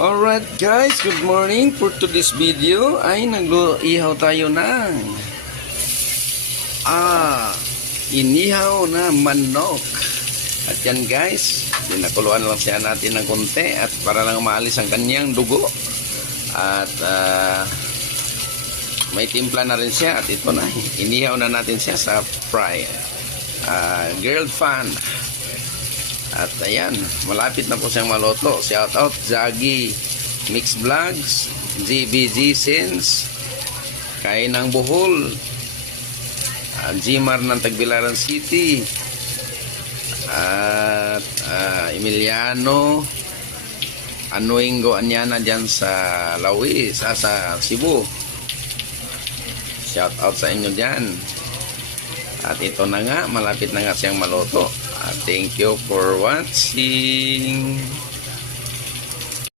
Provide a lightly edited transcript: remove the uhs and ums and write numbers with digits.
Alright guys, good morning. For today's video ay nag-ihaw tayo ng inihaw na manok. At yan guys, pinakuluan lang siya natin ng konti at para lang maalis ang kanyang dugo. At may timpla na rin siya at ito na, inihaw na natin siya sa fry. Grilled pan. At ayan, malapit na po siyang maluto. Shout out Zagi Mix Vlogs, GBG Sins, Kain ng Bohol, Gmar ng Tagbilaran City, at Emiliano Anuingo Anyana dyan sa Lawi, sa Cebu. Shout out sa inyo dyan. At ito na nga, malapit na nga siyang maluto. Thank you for watching.